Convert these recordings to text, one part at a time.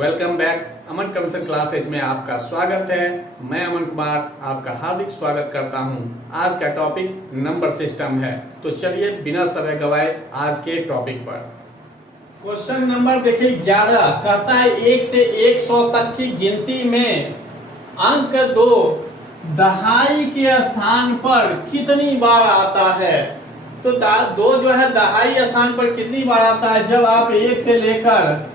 Welcome back. Aman computer classes में आपका स्वागत है। मैं अमन कुमार आपका हार्दिक स्वागत करता हूं। आज का टॉपिक नंबर सिस्टम है, तो चलिए बिना समय गवाए आज के टॉपिक पर। क्वेश्चन नंबर देखिए 11 कहता है 1 से 100 तक की गिनती में अंक 2 दहाई के स्थान पर कितनी बार आता है। तो 2 जो है दहाई स्थान पर कितनी बार आता है। जब आप 1 से लेकर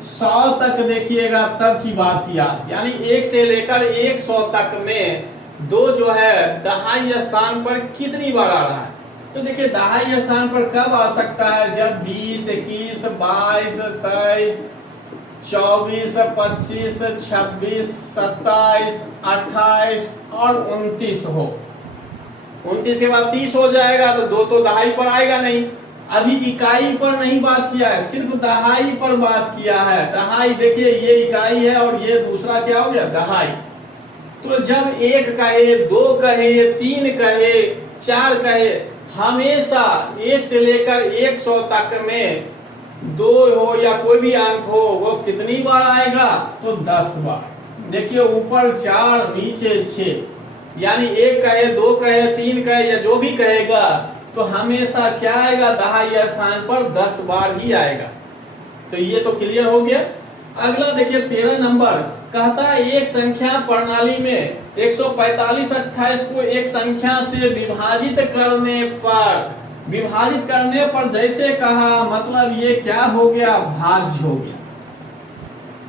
100 तक देखिएगा तब की बात किया, यानी 1 से लेकर 100 तक में 2 जो है दहाई स्थान पर कितनी बार आ रहा है। तो देखिए दहाई स्थान पर कब आ सकता है, जब 20, 21, 22, 23, 24, 25, 26, 27, 28 और 29 हो। 29 के बाद 30 हो जाएगा तो 2 तो दहाई पर आएगा नहीं। अभी इकाई पर नहीं बात किया है, सिर्फ दहाई पर बात किया है। दहाई देखिए ये इकाई है और ये दूसरा क्या हो गया दहाई। तो जब 1 कहे, 2 कहे, 3 कहे, 4 कहे, हमेशा 1 से लेकर 100 तक में 2 हो या कोई भी अंक हो वो कितनी बार आएगा, तो 10 बार। देखिए ऊपर 4 नीचे 6, यानी 1 कहे, 2 कहे, 3 कहे या जो भी कहेगा तो हमेशा क्या आएगा दहाई स्थान पर 10 बार ही आएगा। तो ये तो क्लियर हो गया। अगला देखिए 13 नंबर कहता है एक संख्या प्रणाली में 145, 28 को एक संख्या से विभाजित करने पर जैसे कहा, मतलब ये क्या हो गया, भाज्य हो गया।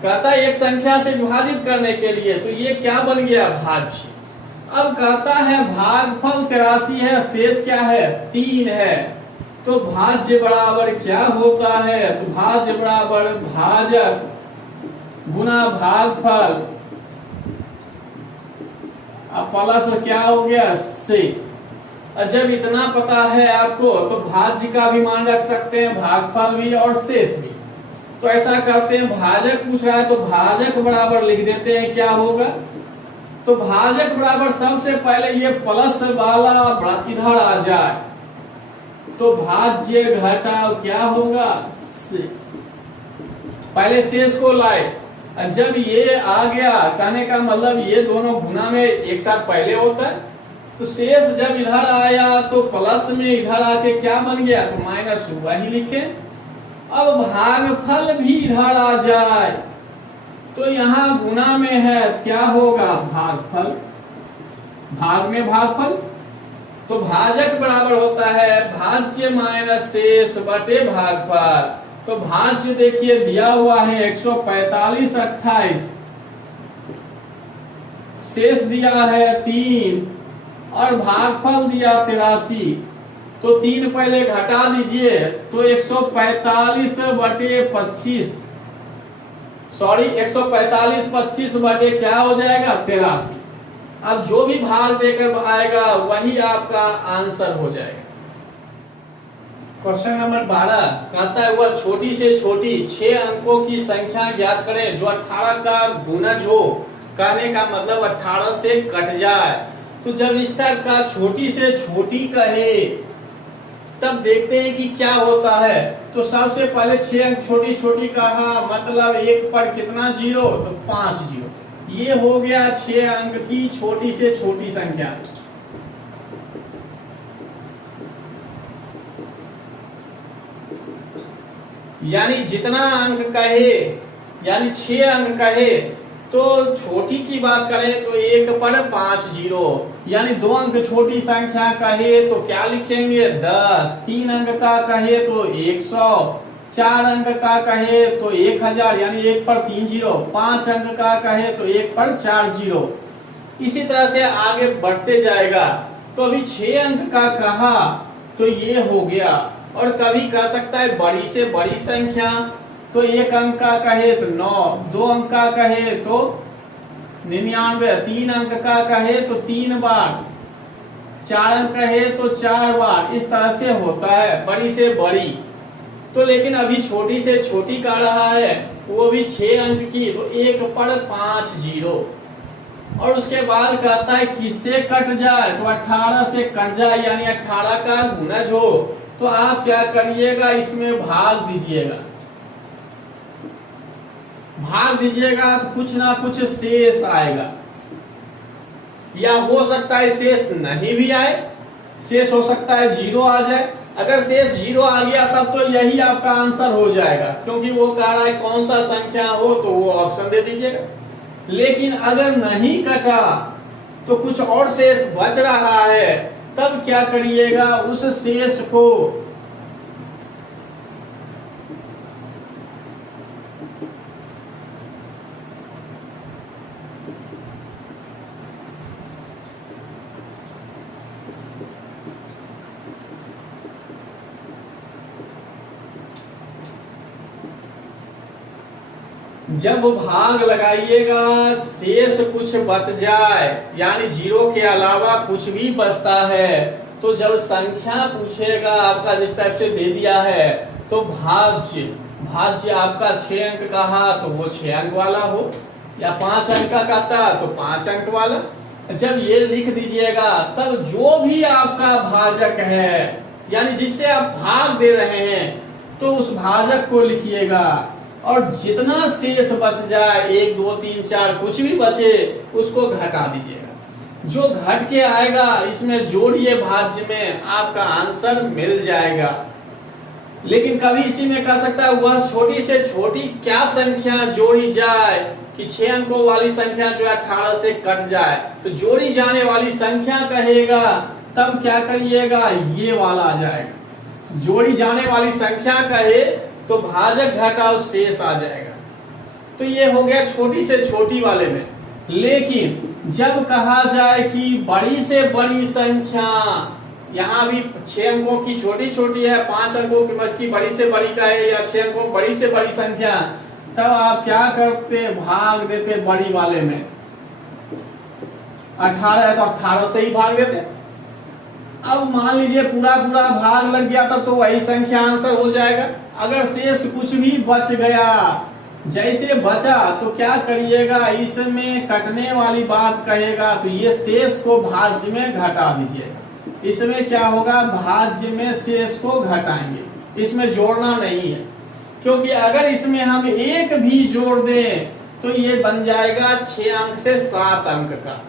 कहता है एक संख्या से विभाजित करने के लिए, तो ये क्या बन गया, भाज्य। अब कहता है भागफल 83 है, शेष क्या है, 3 है। तो भाज्य बराबर क्या होता है, तो भाज्य बराबर भाजक गुना भागफल, अब प्लस क्या हो गया, शेष। जब इतना पता है आपको तो भाज्य का भी मान रख सकते हैं, भागफल भी और शेष भी। तो ऐसा करते हैं, भाजक पूछ रहा है तो भाजक बराबर लिख देते हैं, क्या होगा, तो भाजक बराबर सबसे पहले ये प्लस वाला इधर आ जाए तो भाज्य घटाव क्या होगा, शेष। पहले शेष को लाए, जब ये आ गया कहने का मतलब ये दोनों गुना में एक साथ पहले होता है, तो शेष जब इधर आया तो प्लस में इधर आके क्या बन गया, तो माइनस वही लिखे। अब भागफल भी इधर आ जाए तो यहाँ गुना में है क्या होगा, भागफल, भाग में भागफल। तो भाजक बराबर होता है भाज्य माइनस शेष बटे भागफल। तो भाज्य देखिए दिया हुआ है 145, 28, शेष दिया है 3 और भागफल दिया 83। तो 3 पहले घटा दीजिए तो 145 बटे 25, सॉरी 145 25 बटे क्या हो जाएगा, 83। अब जो भी भाग देकर आएगा वही आपका आंसर हो जाएगा। क्वेश्चन नंबर 12 कहता है वह छोटी से छोटी 6 अंकों की संख्या ज्ञात करें जो 18 का गुणज हो। कहने का मतलब 18 से कट जाए। तो जब इस टाइप का छोटी से छोटी कहे तब देखते हैं कि क्या होता है। तो सबसे पहले 6 अंक छोटी छोटी कहा, मतलब 1 पर कितना जीरो, तो 5 जीरो। ये हो गया 6 अंक की छोटी से छोटी संख्या। यानी जितना अंक कहे, यानी 6 अंक कहे, तो छोटी की बात करें तो 1 पर 5 जीरो, यानी 2 अंक छोटी संख्या कहे तो क्या लिखेंगे, 10। 3 अंक का कहे तो 100, 4 अंक का कहे तो 1000, यानी 1 पर 3 जीरो। 5 अंक का कहे तो 1 पर 4 जीरो। इसी तरह से आगे बढ़ते जाएगा। तो अभी 6 अंक का कहा तो ये हो गया, और कभी कह सकता है बड़ी से बड़ी संख्या, तो 1 अंक का कहे तो 9, 2 अंक का कहे तो 99, 3 अंक का कहे तो 3 बार, 4 अंक कहे तो 4 बार। इस तरह से होता है बड़ी से बड़ी। तो लेकिन अभी छोटी से छोटी का रहा है वो भी 6 अंक की, तो 1 पर 5 जीरो। और उसके बाद कहता है किससे कट जाए, तो 18 से कट जाए, यानी 18 का गुणज हो। तो आप क्या करिएगा, इसमें भाग दीजिएगा। भाग दीजिएगा तो कुछ ना कुछ शेष आएगा, या हो सकता है शेष नहीं भी आए, शेष हो सकता है 0 आ जाए। अगर शेष 0 आ गया तब तो यही आपका आंसर हो जाएगा, क्योंकि वो कह रहा है कौन सा संख्या हो, तो वो ऑप्शन दे दीजिएगा। लेकिन अगर नहीं कटा तो कुछ और शेष बच रहा है, तब क्या करिएगा, उस शेष को जब भाग लगाइएगा शेष कुछ बच जाए, यानी 0 के अलावा कुछ भी बचता है, तो जब संख्या पूछेगा आपका जिस टाइप से दे दिया है, तो भाज्य आपका 6 अंक कहा तो वो 6 अंक वाला हो, या 5 अंक का कहता तो 5 अंक वाला। जब ये लिख दीजिएगा तब जो भी आपका भाजक है, यानी जिससे आप भाग दे रहे हैं, तो उस भाजक को लिखिएगा, और जितना शेष बच जाए 1 2 3 4 कुछ भी बचे उसको घटा दीजिएगा। जो घट के आएगा इसमें जोड़िए भाज्य में, आपका आंसर मिल जाएगा। लेकिन कभी इसी में कह सकता है वह छोटी से छोटी क्या संख्या जोड़ी जाए कि 6 अंकों वाली संख्या जो है 18 से कट जाए, तो जोड़ी जाने वाली संख्या कहेगा, तब क्या करिएगा, ये वाला आ जाएगा। जोड़ी जाने वाली संख्या कहे तो भाजक घटाओ शेष आ जाएगा। तो ये हो गया छोटी से छोटी वाले में। लेकिन जब कहा जाए कि बड़ी से बड़ी संख्या, यहाँ भी 6 अंकों की छोटी छोटी है, 5 अंकों की बड़ी से बड़ी का है, या 6 अंकों बड़ी से बड़ी संख्या, तब आप क्या करते, भाग देते बड़ी वाले में। 18 है तो 18 से ही भाग देते। अब मान लीजिए पूरा भाग लग गया तब तो वही संख्या आंसर हो जाएगा। अगर शेष कुछ भी बच गया, जैसे बचा तो क्या करिएगा, इसमें कटने वाली बात कहेगा, तो ये शेष को भाज्य में घटा दीजिएगा। इसमें क्या होगा, भाज्य में शेष को घटाएंगे, इसमें जोड़ना नहीं है, क्योंकि अगर इसमें हम 1 भी जोड़ दें तो ये बन जाएगा 6 अंक से 7 अंक का।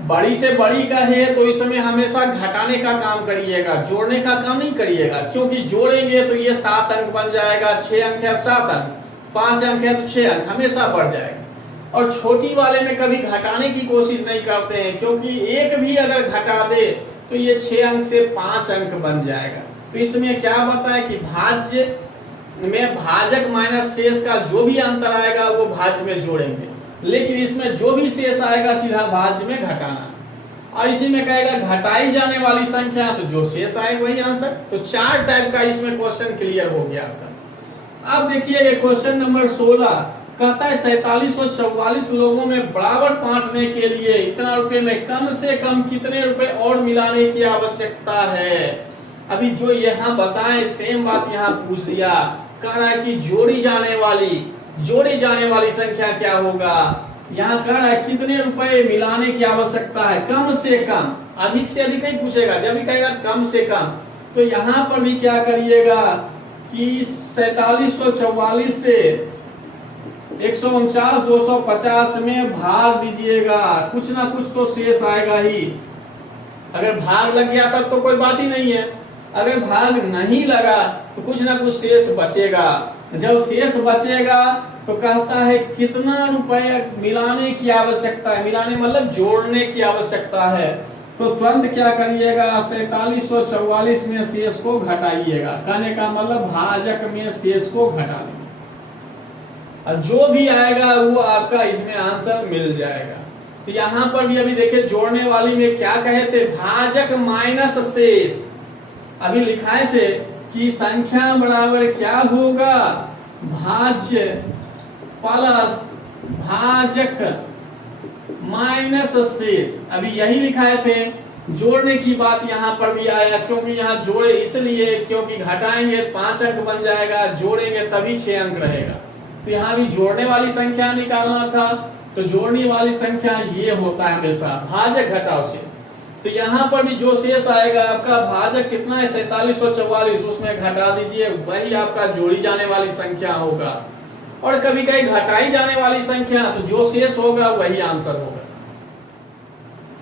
बड़ी से बड़ी का है तो इसमें हमेशा घटाने का काम करिएगा, जोड़ने का काम नहीं करिएगा, क्योंकि जोड़ेंगे तो ये 7 अंक बन जाएगा। 6 अंक है 7 अंक, 5 अंक है तो 6 अंक हमेशा बढ़ जाएगा। और छोटी वाले में कभी घटाने की कोशिश नहीं करते हैं, क्योंकि 1 भी अगर घटा दे तो ये 6 अंक से 5 अंक बन जाएगा। तो इसमें क्या बताए कि भाज्य में भाजक माइनस शेष का जो भी अंतर आएगा वो भाज्य में जोड़ेंगे, लेकिन इसमें जो भी शेष आएगा सीधा भाज्य में घटाना। और इसी में कहेगा घटाई जाने वाली संख्या, तो जो शेष आए वही आंसर। तो 4 टाइप का इसमें क्वेश्चन क्लियर हो गया आपका। अब देखिए क्वेश्चन नंबर 16 कहता है 4744 लोगों में बराबर बांटने के लिए इतना रुपए में कम से कम कितने रुपए और मिलाने की आवश्यकता है। अभी जो यहाँ बताए सेम बात यहाँ पूछ दिया, कह रहा है कि जोड़ी जाने वाली संख्या क्या होगा। यहाँ कह रहा है कितने रुपए मिलाने की आवश्यकता है, कम से कम, अधिक से अधिक नहीं पूछेगा। जब भी कहेगा कम से कम, तो यहाँ पर भी क्या करिएगा कि 4744 से 149 250 में भाग दीजिएगा, कुछ ना कुछ तो शेष आएगा ही। अगर भाग लग गया तब तो कोई बात ही नहीं है, अगर भाग नहीं लगा तो कुछ ना कुछ शेष बचेगा। जब शेष बचेगा तो कहता है कितना रुपए मिलाने की आवश्यकता है, मिलाने मतलब जोड़ने की आवश्यकता है। तो तुरंत क्या करिएगा, 4744 में शेष को घटाइएगा। कहने का मतलब भाजक में शेष को घटा देंगे, और जो भी आएगा वो आपका इसमें आंसर मिल जाएगा। तो यहाँ पर भी अभी देखिए जोड़ने वाली में क्या कहे थे, भाजक माइनस शेष। अभी लिखाए थे कि संख्या बराबर क्या होगा, भाज्य प्लस भाजक माइनस शेष। अभी यही लिखाए थे। जोड़ने की बात यहाँ पर भी आया, क्योंकि यहाँ जोड़े इसलिए क्योंकि घटाएंगे 5 अंक बन जाएगा, जोड़ेंगे तभी 6 अंक रहेगा। तो यहाँ भी जोड़ने वाली संख्या निकालना था, तो जोड़ने वाली संख्या ये होता है हमेशा भाजक घटाओ शेष। तो यहाँ पर भी जो शेष आएगा आपका भाजक कितना है 4744, उसमें घटा दीजिए, वही आपका जोड़ी जाने वाली संख्या होगा। और कभी कहीं घटाई जाने वाली संख्या, तो जो शेष होगा वही आंसर होगा।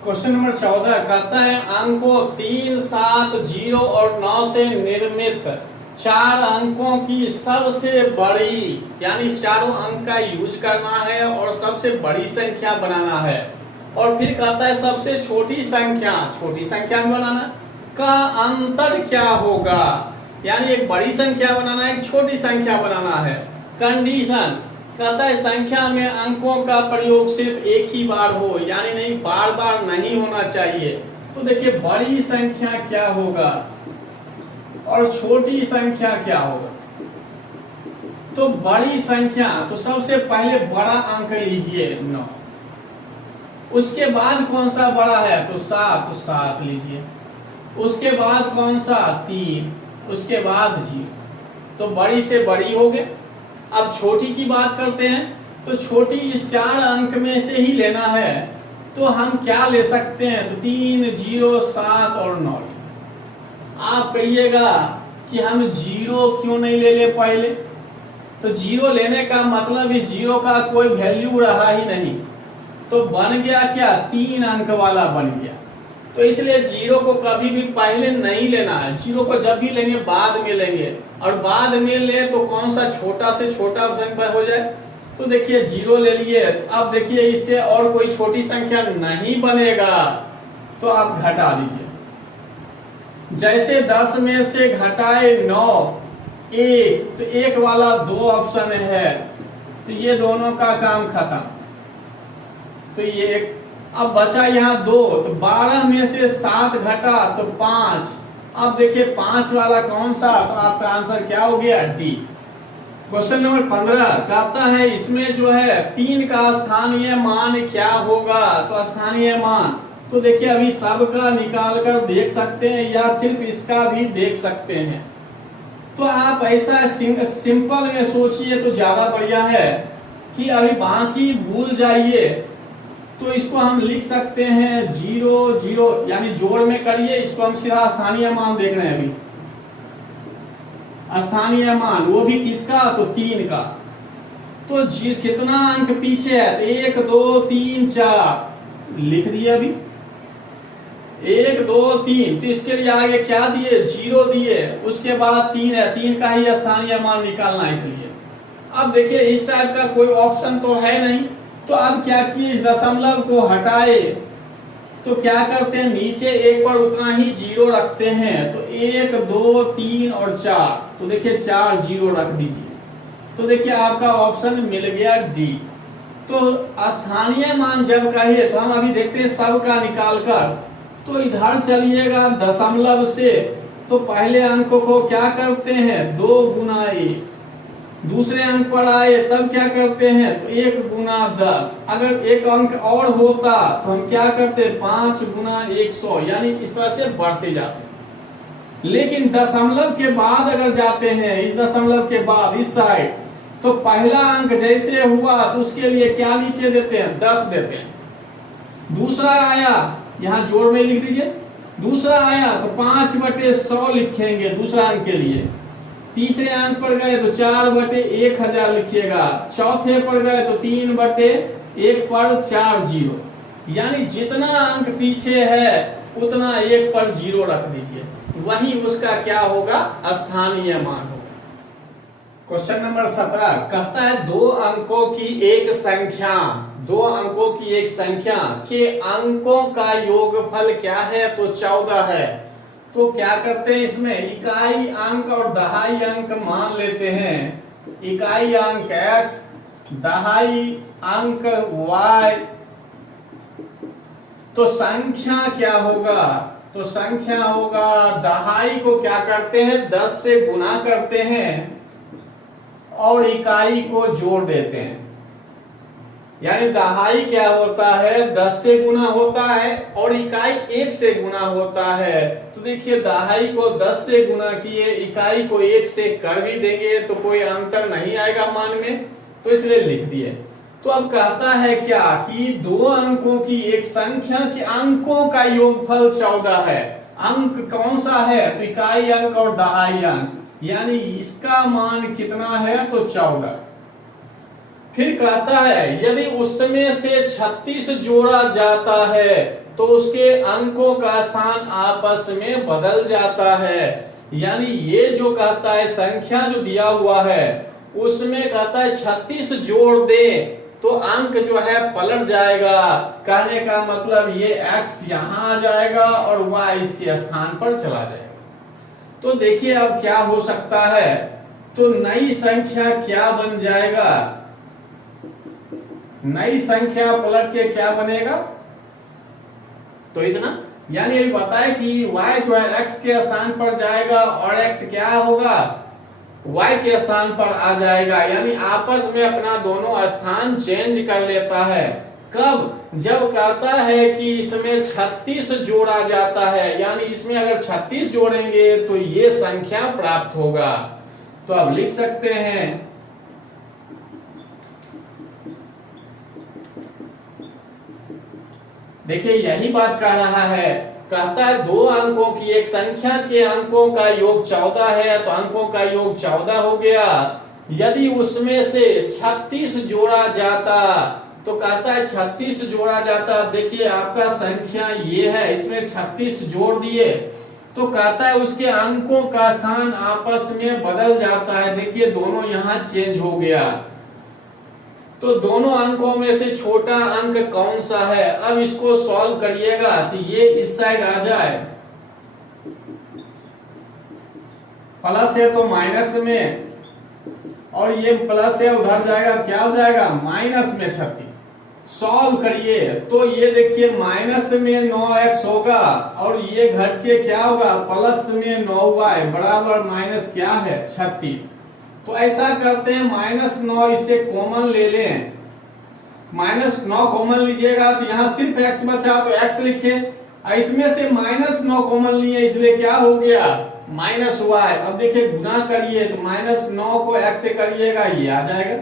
क्वेश्चन नंबर 14 कहता है अंकों 3, 7, 0 और 9 से निर्मित 4 अंकों की सबसे बड़ी, यानी चारों अंक का यूज करना है और सबसे बड़ी संख्या बनाना है। और फिर कहता है सबसे छोटी संख्या बनाना का अंतर क्या होगा, यानी एक बड़ी संख्या बनाना है, एक छोटी संख्या बनाना है। कंडीशन कहता है संख्या में अंकों का प्रयोग सिर्फ एक ही बार हो, यानी नहीं बार बार नहीं होना चाहिए। तो देखिए बड़ी संख्या क्या होगा और छोटी संख्या क्या होगा। तो बड़ी संख्या, तो सबसे पहले बड़ा अंक लीजिए 9, उसके बाद कौन सा बड़ा है तो 7, तो 7 लीजिए। उसके बाद कौन सा 3, उसके बाद 0, तो बड़ी से बड़ी हो गए। अब छोटी की बात करते हैं, तो छोटी इस 4 अंक में से ही लेना है, तो हम क्या ले सकते हैं, तो 3, 0, 7 और 9। आप कहिएगा कि हम 0 क्यों नहीं ले पहले, तो 0 लेने का मतलब इस 0 का कोई वैल्यू रहा ही नहीं, तो बन गया क्या 3 अंक वाला बन गया। तो इसलिए 0 को कभी भी पहले नहीं लेना है, 0 को जब भी लेंगे बाद में लेंगे, और बाद में ले तो कौन सा छोटा से छोटा संख्या हो जाए। तो देखिए 0 ले लिए, अब देखिए इससे और कोई छोटी संख्या नहीं बनेगा, तो आप घटा दीजिए। जैसे 10 में से घटाए 9, 1, तो 1 वाला 2 ऑप्शन है, तो ये दोनों का काम खत्म। तो ये एक, अब बचा यहाँ 2, तो 12 में से 7 घटा तो 5। अब देखिए 5 वाला कौन सा, तो आपका आंसर क्या हो गया डी। क्वेश्चन नंबर 15 कहता है इसमें जो है 3 का स्थानीय मान क्या होगा, तो स्थानीय मान, तो देखिए अभी सबका निकाल कर देख सकते हैं या सिर्फ इसका भी देख सकते हैं। तो आप ऐसा सिंपल में सोचिए तो ज्यादा बढ़िया है कि अभी बाकी भूल जाइए। तो इसको हम लिख सकते हैं 0, 0, यानी जोड़ में करिए, इसको हम सीधा स्थानीय मान देख रहे हैं। अभी स्थानीय मान वो भी किसका, तो 3 का। तो कितना अंक पीछे है, तो 1, 2, 3, 4 लिख दिए अभी 1, 2, 3। तो इसके लिए आगे क्या दिए, 0 दिए, उसके बाद 3 है, 3 का ही स्थानीय मान निकालना है। इसलिए अब देखिए इस टाइप का कोई ऑप्शन तो है नहीं, तो अब क्या किए, इस दशमलव को हटाए, तो क्या करते हैं नीचे एक पर उतना ही 0 रखते हैं। तो 1, 2, 3 और 4, तो देखिए 4 0 रख दीजिए। तो देखिए आपका ऑप्शन मिल गया डी। तो स्थानीय मान जब कहिए, तो हम अभी देखते हैं सब का निकाल कर, तो इधर चलिएगा दशमलव से, तो पहले अंक को क्या करते हैं 2 गुना 1, दूसरे अंक पर आए तब क्या करते हैं, तो 1 गुना 10। अगर एक अंक और होता तो हम क्या करते, 5 गुना 100, यानी इस तरह से बढ़ते जाते। लेकिन दशमलव के बाद अगर जाते हैं, इस दशमलव के बाद इस साइड, तो पहला अंक जैसे हुआ तो उसके लिए क्या नीचे देते हैं, 10 देते हैं। दूसरा आया, यहाँ जोड़ में लिख दीजिए, दूसरा आया तो 5/100 लिखेंगे दूसरा अंक के लिए। तीसरे अंक पर गए तो 4/1000 लिखिएगा। चौथे पर गए तो 3/1 पर 4 0, यानी जितना अंक पीछे है उतना 1 पर 0 रख दीजिए, वही उसका क्या होगा, स्थानीय मान होगा। क्वेश्चन नंबर 17 कहता है 2 अंकों की एक संख्या, 2 अंकों की एक संख्या के अंकों का योगफल क्या है, तो 14 है। तो क्या करते हैं, इसमें इकाई अंक और दहाई अंक मान लेते हैं। इकाई अंक x, दहाई अंक y। तो संख्या क्या होगा, तो संख्या होगा, दहाई को क्या करते हैं 10 से गुना करते हैं और इकाई को जोड़ देते हैं। यानी दहाई क्या होता है 10 से गुना होता है और इकाई 1 से गुना होता है। तो देखिए दहाई को 10 से गुना किए, इकाई को 1 से कर भी देंगे तो कोई अंतर नहीं आएगा मान में, तो इसलिए लिख दिए। तो अब कहता है क्या कि 2 अंकों की एक संख्या के अंकों का योगफल 14 है। अंक कौन सा है, तो इकाई अंक और दहाई अंक, यानी इसका मान कितना है, तो 14। फिर कहता है यदि उसमें से 36 जोड़ा जाता है तो उसके अंकों का स्थान आपस में बदल जाता है। यानी ये जो कहता है संख्या जो दिया हुआ है उसमें कहता है 36 जोड़ दे तो अंक जो है पलट जाएगा। कहने का मतलब ये x यहां आ जाएगा और y इसके स्थान पर चला जाएगा। तो देखिए अब क्या हो सकता है, तो नई संख्या क्या बन जाएगा, नई संख्या पलट के क्या बनेगा, तो इतना। यानी अभी बताए कि y जो है x के स्थान पर जाएगा और x क्या होगा, y के स्थान पर आ जाएगा। यानी आपस में अपना दोनों स्थान चेंज कर लेता है। कब, जब कहता है कि इसमें 36 जोड़ा जाता है, यानी इसमें अगर 36 जोड़ेंगे तो ये संख्या प्राप्त होगा। तो अब लिख सकते हैं देखिए यही बात कह रहा है, कहता है दो अंकों की एक संख्या के अंकों का योग 14 है तो अंकों का योग 14 हो गया। यदि उसमें से 36 जोड़ा जाता तो कहता है 36 जोड़ा जाता। देखिए आपका संख्या ये है, इसमें 36 जोड़ दिए तो कहता है उसके अंकों का स्थान आपस में बदल जाता है। देखिए दोनों यहां चेंज हो गया। तो दोनों अंकों में से छोटा अंक कौन सा है, अब इसको सॉल्व करिएगा तो ये इस साइड आ जाए, प्लस है तो माइनस में, और ये प्लस है उधर जाएगा क्या हो जाएगा माइनस में 36। सॉल्व करिए तो ये देखिए माइनस में 9x होगा और ये घट के क्या होगा प्लस में 9y बराबर माइनस क्या है 36। तो ऐसा करते हैं -9 इससे कॉमन ले लें, -9 कॉमन लीजिएगा तो यहाँ सिर्फ x बचा तो x लिखे, इसमें से -9 कॉमन लिए इसलिए क्या हो गया -y। अब देखिए गुना करिए तो -9 को x से करिएगा ये आ जाएगा,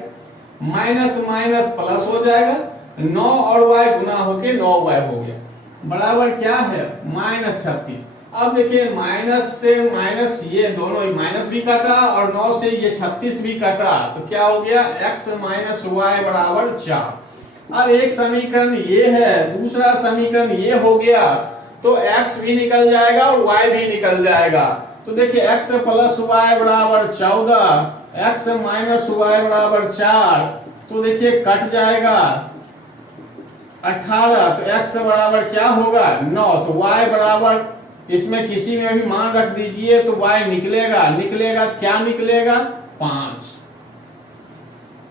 माइनस माइनस प्लस हो जाएगा, 9 और y गुना होके 9y हो गया बराबर क्या है -36। अब देखिए माइनस से माइनस ये दोनों ही माइनस भी कटा और 9 से ये 36 भी कटा तो क्या हो गया x माइनस वाई बराबर 4। अब एक समीकरण ये है, दूसरा समीकरण ये हो गया तो x भी निकल जाएगा और y भी निकल जाएगा। तो देखिए x प्लस वाई बराबर 14, x माइनस वाई बराबर 4, तो देखिए कट जाएगा 18, तो x बराबर क्या होगा 9, तो y बराबर इसमें किसी में भी मान रख दीजिए तो y निकलेगा, निकलेगा क्या निकलेगा 5।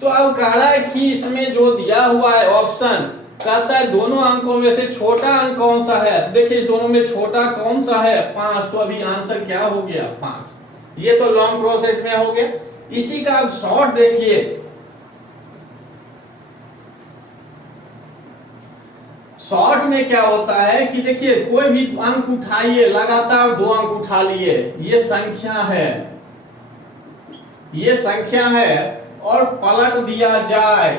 तो अब कह रहा है कि इसमें जो दिया हुआ है ऑप्शन कहता है दोनों अंकों में से छोटा अंक कौन सा है, देखिए इस दोनों में छोटा कौन सा है 5, तो अभी आंसर क्या हो गया 5। ये तो लॉन्ग प्रोसेस में हो गया। इसी का अब शॉर्ट देखिए, शॉर्ट में क्या होता है कि देखिए कोई भी अंक उठाइए लगातार 2 अंक उठा लिए, ये संख्या है, ये संख्या है और पलट दिया जाए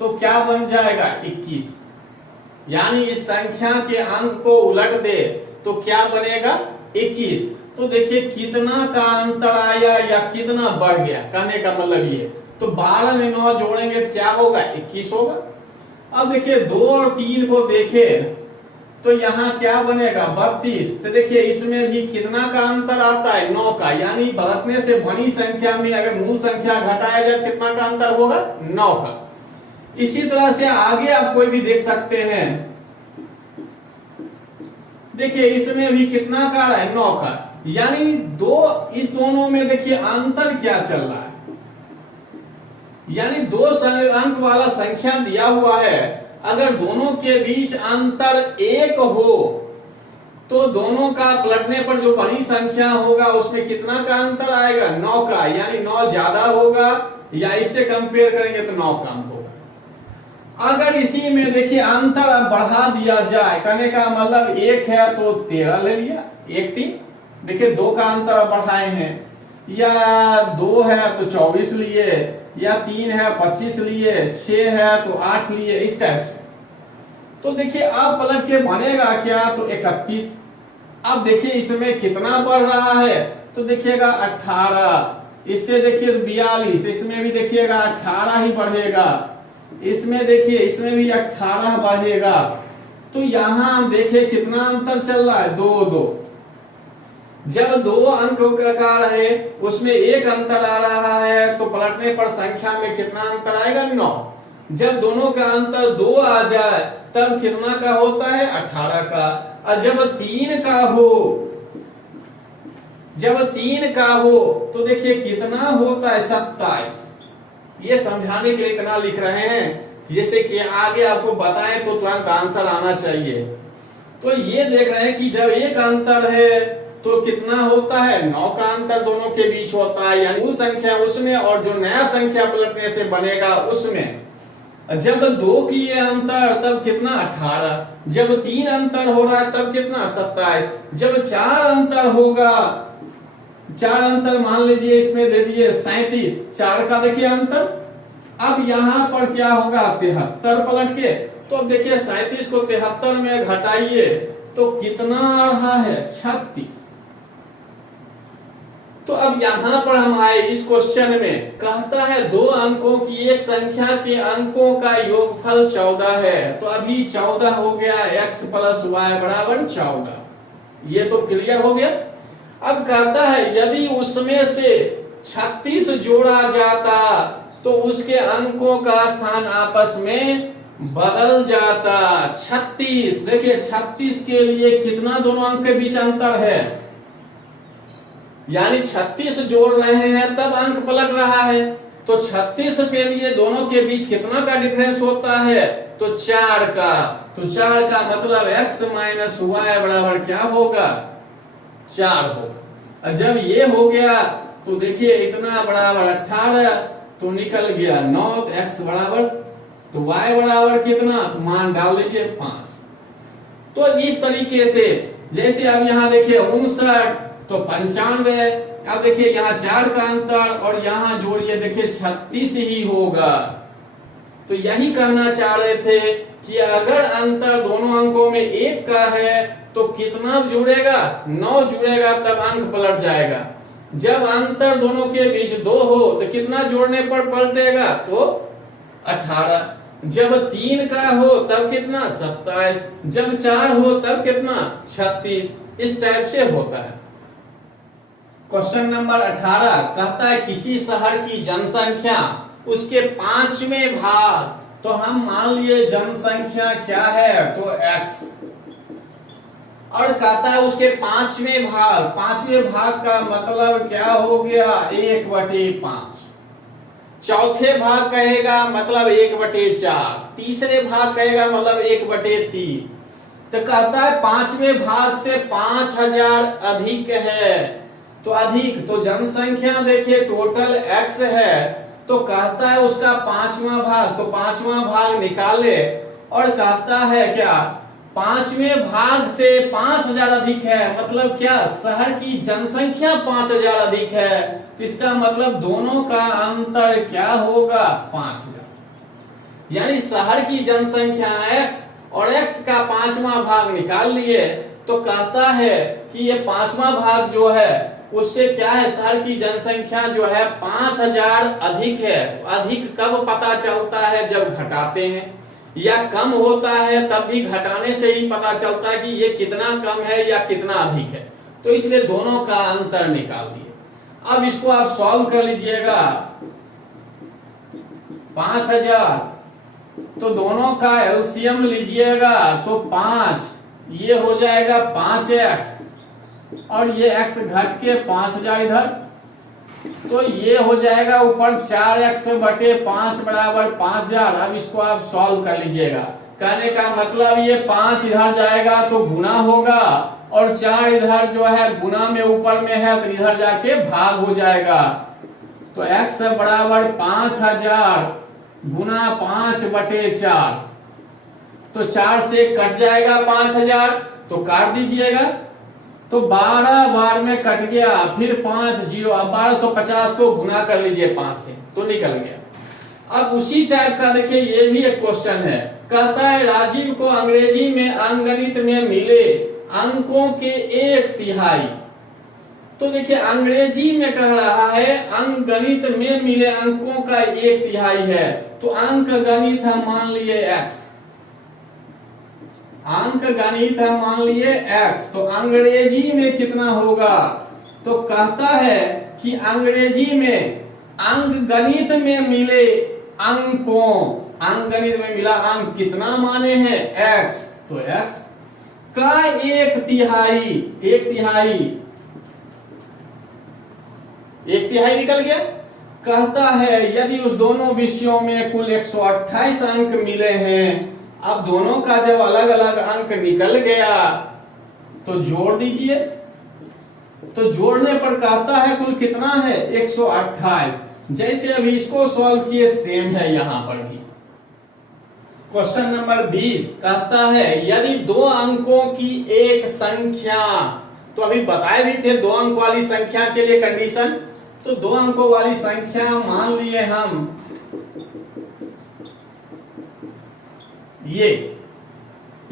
तो क्या बन जाएगा 21। यानी इस संख्या के अंक को उलट दे तो क्या बनेगा 21। तो देखिए कितना का अंतर आया या कितना बढ़ गया, कहने का मतलब ये। तो 12 में 9 जोड़ेंगे तो क्या होगा 21 होगा। अब देखिए 2 और 3 को देखें तो यहाँ क्या बनेगा 32। तो देखिए इसमें भी कितना का अंतर आता है 9 का, यानी बढ़ने से बनी संख्या में अगर मूल संख्या घटाया जाए कितना का अंतर होगा 9 का। इसी तरह से आगे आप कोई भी देख सकते हैं, देखिए इसमें भी कितना का है 9 का, यानी इस दोनों में देखिए अंतर क्या चल रहा है, यानी 2 अंक वाला संख्या दिया हुआ है, अगर दोनों के बीच अंतर 1 हो तो दोनों का पलटने पर जो बड़ी संख्या होगा उसमें कितना का अंतर आएगा 9 का, यानी 9 ज्यादा होगा या इससे कंपेयर करेंगे तो 9 कम होगा। अगर इसी में देखिए अंतर बढ़ा दिया जाए, कहने का मतलब 1 है तो 13 ले लिया, 1 3, देखिए 2 का अंतर बढ़ाए हैं, या 2 है तो 24 लिए, या 3 है 25 लिए, 6 है तो 8 लिए, इस टाइप से। तो देखिए अब पलट के बनेगा क्या तो 31। अब देखिए इसमें कितना बढ़ रहा है तो देखिएगा 18, इससे देखिए 42, इसमें भी देखिएगा 18 ही बढ़ेगा। इसमें देखिए इसमें भी 18 बढ़ेगा। तो यहां हम देखें कितना अंतर चल रहा है, 2 2। जब 2 अंक का रहे उसमें 1 अंतर आ रहा है तो पलटने पर संख्या में कितना अंतर आएगा, 9। जब दोनों का अंतर 2 आ जाए तब कितना का होता है, 18 का। और जब 3 का हो, जब 3 का हो तो देखिए कितना होता है, 27। ये समझाने के लिए इतना लिख रहे हैं जैसे कि आगे आपको बताएं तो तुरंत आंसर आना चाहिए। तो ये देख रहे हैं कि जब एक अंतर है तो कितना होता है, 9 का अंतर दोनों के बीच होता है, यानी मूल संख्या उसमें और जो नया संख्या पलटने से बनेगा उसमें। जब 2 की ये अंतर तब कितना, 18। जब 3 अंतर हो रहा है तब कितना, 27। जब 4 अंतर होगा, 4 अंतर मान लीजिए इसमें दे दिए 37, 4 का देखिए अंतर। अब यहां पर क्या होगा, 73 पलट के। तो अब देखिए 37 को 73 में घटाइए तो कितना आ रहा है, 36। तो अब यहां पर हम आए इस क्वेश्चन में, कहता है 2 अंकों की एक संख्या के अंकों का योगफल 14 है। तो अभी 14 हो गया, x + y = 14। ये तो क्लियर हो गया। अब कहता है यदि उसमें से 36 जोड़ा जाता तो उसके अंकों का स्थान आपस में बदल जाता। 36 देखिए 36 के लिए कितना दोनों अंक के बीच अंतर है, यानी 36 जोड़ रहे हैं तब अंक पलट रहा है। तो 36 के लिए दोनों के बीच कितना का डिफरेंस होता है, तो 4 का। तो 4 का मतलब x - y बराबर क्या होगा, 4 होगा। जब ये हो गया तो देखिए इतना बराबर 18 तो निकल गया 9, तो x बराबर, तो y बराबर कितना मान डाल दीजिए 5। तो इस तरीके से जैसे अब यहाँ देखिए 59 तो 95। अब देखिए यहाँ 4 का अंतर और यहाँ जोड़िए देखिए 36 ही होगा। तो यही कहना चाह रहे थे कि अगर अंतर दोनों अंकों में 1 का है तो कितना जुड़ेगा, 9 जुड़ेगा तब अंक पलट जाएगा। जब अंतर दोनों के बीच 2 हो तो कितना जोड़ने पर पलटेगा, तो 18। जब 3 का हो तब कितना, 27। जब 4 हो तब कितना, 36। इस टाइप से होता है। क्वेश्चन नंबर 18 कहता है किसी शहर की जनसंख्या उसके 5वें भाग, तो हम मान लिए जनसंख्या क्या है, तो x, और कहता है उसके 5वें भाग। 5वें भाग का मतलब क्या हो गया, 1/5। चौथे भाग कहेगा मतलब 1/4। तीसरे भाग कहेगा मतलब 1/3। तो कहता है 5वें भाग से 5000 अधिक है। तो अधिक, तो जनसंख्या देखिए टोटल x है, तो कहता है उसका 5वां भाग, तो 5वां भाग निकाले। और कहता है क्या, 5वें भाग से 5000 अधिक है, मतलब क्या, शहर की जनसंख्या 5000 अधिक है। तो इसका मतलब दोनों का अंतर क्या होगा, 5000। यानी शहर की जनसंख्या x और x का 5वां भाग निकाल लिए। तो कहता है कि ये 5वां भाग जो है उससे क्या है, शहर की जनसंख्या जो है 5000 अधिक है। अधिक कब पता चलता है, जब घटाते हैं, या कम होता है तब भी घटाने से ही पता चलता है कि ये कितना कम है या कितना अधिक है। तो इसलिए दोनों का अंतर निकाल दिए। अब इसको आप सॉल्व कर लीजिएगा। 5000, तो दोनों का एलसीएम लीजिएगा तो 5, ये हो जाएगा 5x, और ये x घट के 5000 इधर, तो ये हो जाएगा ऊपर 4x/5 बराबर 5000। अब इसको आप सॉल्व कर लीजिएगा। कहने का मतलब ये 5 इधर जाएगा तो गुना होगा, और 4 इधर जो है गुना में ऊपर में है तो इधर जाके भाग हो जाएगा। तो x बराबर 5000 गुना 5/4, तो 4 से कट जाएगा 5000, तो काट दीजिएगा। तो 12 बार में कट गया, फिर 5 0, अब 1250 को गुना कर लीजिए 5 से, तो निकल गया। अब उसी टाइप का देखिए ये भी एक क्वेश्चन है। कहता है राजीव को अंग्रेजी में अंकगणित में मिले अंकों के 1/3। तो देखिए अंग्रेजी में कह रहा है अंकगणित में मिले अंकों का 1/3 है। तो अंक गणित हम मान लिए x, अंक गणित हम मान लिए x, तो अंग्रेजी में कितना होगा? तो कहता है कि अंग्रेजी में अंक गणित में मिले अंकों, अंक गणित में मिला अंक कितना माने हैं? x, तो x का एक तिहाई निकल गया। कहता है यदि उस दोनों विषयों में कुल 128 अंक मिले हैं, अब दोनों का जब अलग अलग अंक निकल गया तो जोड़ दीजिए। तो जोड़ने पर कहता है कुल कितना है? 128। जैसे अभी इसको सॉल्व किए सेम है यहां पर भी। क्वेश्चन नंबर 20 कहता है यदि 2 अंकों की एक संख्या, तो अभी बताए भी थे 2 अंक वाली संख्या के लिए कंडीशन, तो 2 अंकों वाली संख्या मान लिए हम ये,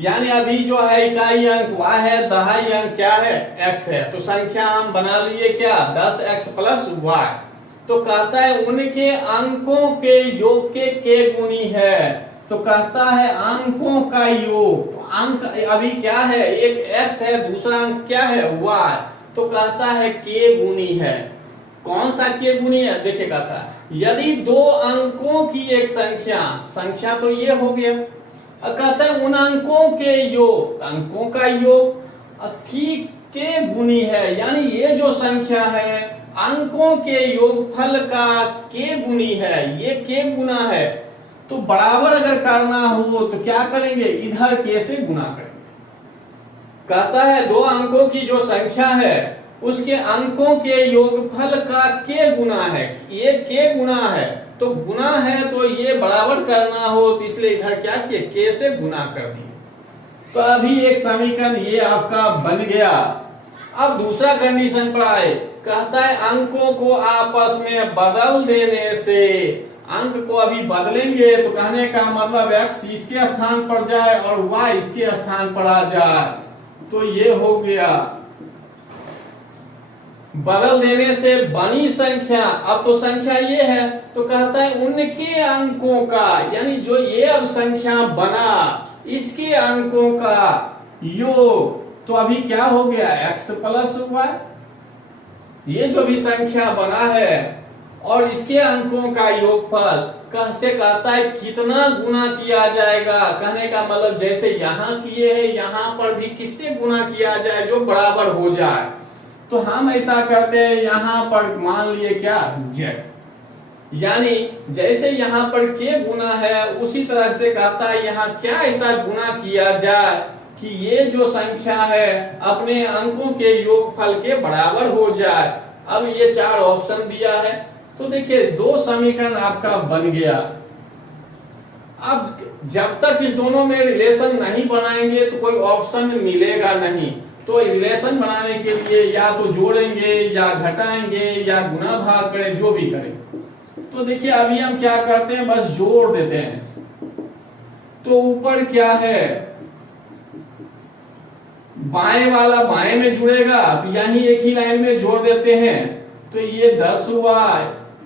यानी अभी जो है इकाई अंक y है, दहाई अंक क्या है? x है। तो संख्या हम बना लिए क्या? 10x plus y। तो कहता है उनके अंकों के योग के गुणी है। तो कहता है अंकों का योग, तो अंक अभी क्या है? एक x है, दूसरा अंक क्या है? y। तो कहता है k गुणी है। कौन सा k गुणी है? देखिए कहता है यदि 2 अंकों की एक संख्या तो ये हो गया, कहता है उन अंकों के योग, अंकों का योग की के गुणी है, यानी ये जो संख्या है अंकों के योगफल का के गुणी है, ये के गुना है। तो बराबर अगर करना हो तो क्या करेंगे? इधर के से गुना करेंगे। कहता है 2 अंकों की जो संख्या है उसके अंकों के योगफल का के गुना है, ये के गुना है, तो गुना है तो ये बराबर करना हो तो इसलिए इधर क्या किए? के से गुना कर दिए। तो अभी एक समीकरण ये आपका बन गया। अब दूसरा कंडीशन पर आए, कहता है अंकों को आपस में बदल देने से, अंक को अभी बदलेंगे तो कहने का मतलब x इसके स्थान पर जाए और y इसके स्थान पर आ जाए, तो ये हो गया। बदल देने से बनी संख्या, अब तो संख्या ये है, तो कहता है उनके अंकों का, यानी जो ये अब संख्या बना इसके अंकों का योग, तो अभी क्या हो गया? x plus y। ये जो भी संख्या बना है और इसके अंकों का योगफल से कहता है कितना गुना किया जाएगा। कहने का मतलब जैसे यहाँ किए हैं यहाँ पर भी किससे गुना किया जाए जो बराबर हो जाए। तो हम ऐसा करते हैं, यहाँ पर मान लिए क्या? z, यानी जैसे यहाँ पर के गुना है उसी तरह से कहता है यहाँ क्या ऐसा गुना किया जाए कि ये जो संख्या है अपने अंकों के योगफल के बराबर हो जाए। अब ये 4 ऑप्शन दिया है, तो देखिए 2 समीकरण आपका बन गया। अब जब तक इस दोनों में रिलेशन नहीं बनाएंगे तो कोई ऑप्शन मिलेगा नहीं। तो रिलेशन बनाने के लिए या तो जोड़ेंगे या घटाएंगे या गुना भाग करें, जो भी करें। तो देखिए अभी हम क्या करते हैं, बस जोड़ देते हैं। तो ऊपर क्या है? बाएं वाला बाएं में जुड़ेगा, तो यही एक ही लाइन में जोड़ देते हैं। तो ये 10y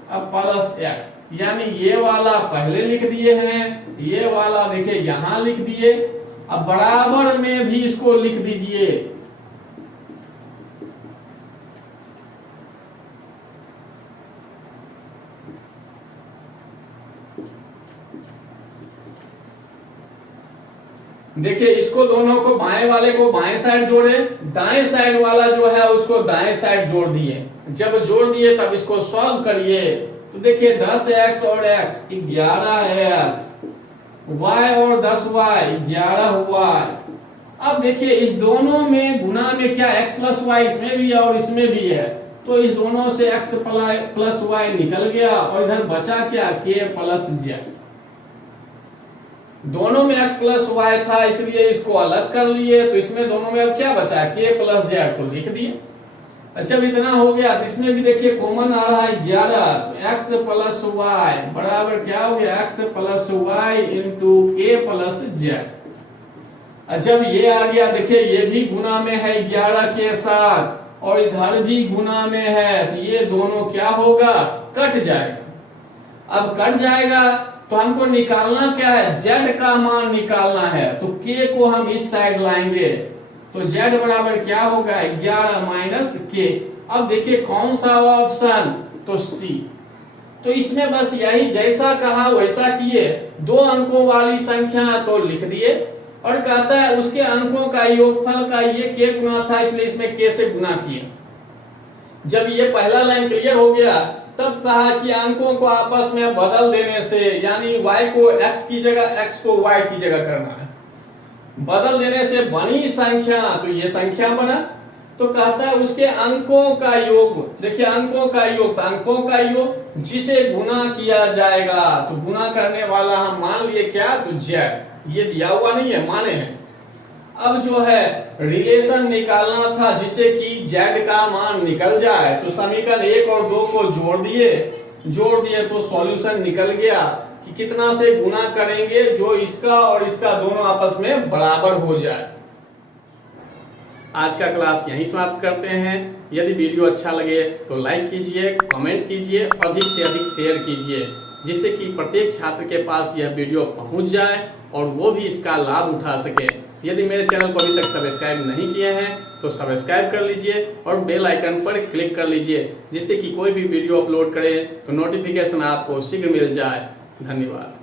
अब प्लस x, यानी ये वाला पहले लिख दिए हैं, ये वाला देखिए यहां लिख दिए। अब बराबर में भी इसको लिख दीजिए। देखिए इसको दोनों को, बाएं वाले को बाएं साइड जोड़े, दाएं साइड वाला जो है उसको दाएं साइड जोड़ दिए। जब जोड़ दिए तब इसको सॉल्व करिए। तो देखिए 10x और x 11x, y और 10y 11y। अब देखिए इस दोनों में गुना में क्या x प्लस y इसमें भी है और इसमें भी है, तो इस दोनों से x प्लस y निकल गया और इधर बचा क्या? k plus z। दोनों में x प्लस y था इसलिए इसको अलग कर लिए, तो इसमें दोनों में अब क्या बचा? k प्लस z, तो लिख दिए। अच्छा इतना हो गया, तो इसमें भी देखिए कॉमन आ रहा है 11, तो x प्लस y बराबर क्या हो गया? x plus y into k plus z। जब ये आ गया, देखिए ये भी गुना में है 11 के साथ और इधर भी गुना में है, तो ये दोनों क्या होगा? कट जाएगा। अब कट जाएगा तो हमको निकालना क्या है, z का मान निकालना है। तो k को हम इस साइड लाएंगे तो z बराबर क्या होगा 11 माइनस k। अब देखिए कौन सा ऑप्शन, तो C। तो इसमें बस यही जैसा कहा वैसा किए, 2 अंकों वाली संख्या तो लिख दिए और कहता है उसके अंकों का योगफल का ये k गुना था इसलिए इसमें k से गुना किए। जब ये पहला लाइन क्लियर हो गया तब कहा कि अंकों को आपस में बदल देने से, यानी y को x की जगह x को y की जगह करना है, बदल देने से बनी संख्या, तो ये संख्या बना। तो कहता है उसके अंकों का योग, देखिए अंकों का योग, तो अंकों का योग जिसे गुना किया जाएगा, तो गुना करने वाला हम मान लिए क्या, तो z, ये दिया हुआ नहीं है, माने हैं। अब जो है रिलेशन निकालना था जिससे कि z का मान निकल जाए, तो समीकरण 1 और 2 को जोड़ दिए तो सॉल्यूशन निकल गया कि कितना से गुना करेंगे जो इसका और इसका दोनों आपस में बराबर हो जाए। आज का क्लास यहीं समाप्त करते हैं। यदि वीडियो अच्छा लगे तो लाइक कीजिए, कमेंट कीजिए, अधिक से अधिक शेयर कीजिए, जिससे कि प्रत्येक छात्र के पास यह वीडियो पहुंच जाए और वो भी इसका लाभ उठा सके। यदि मेरे चैनल को अभी तक सब्सक्राइब नहीं किए हैं तो सब्सक्राइब कर लीजिए और बेल आइकन पर क्लिक कर लीजिए, जिससे कि कोई भी वीडियो अपलोड करें तो नोटिफिकेशन आपको शीघ्र मिल जाए। धन्यवाद।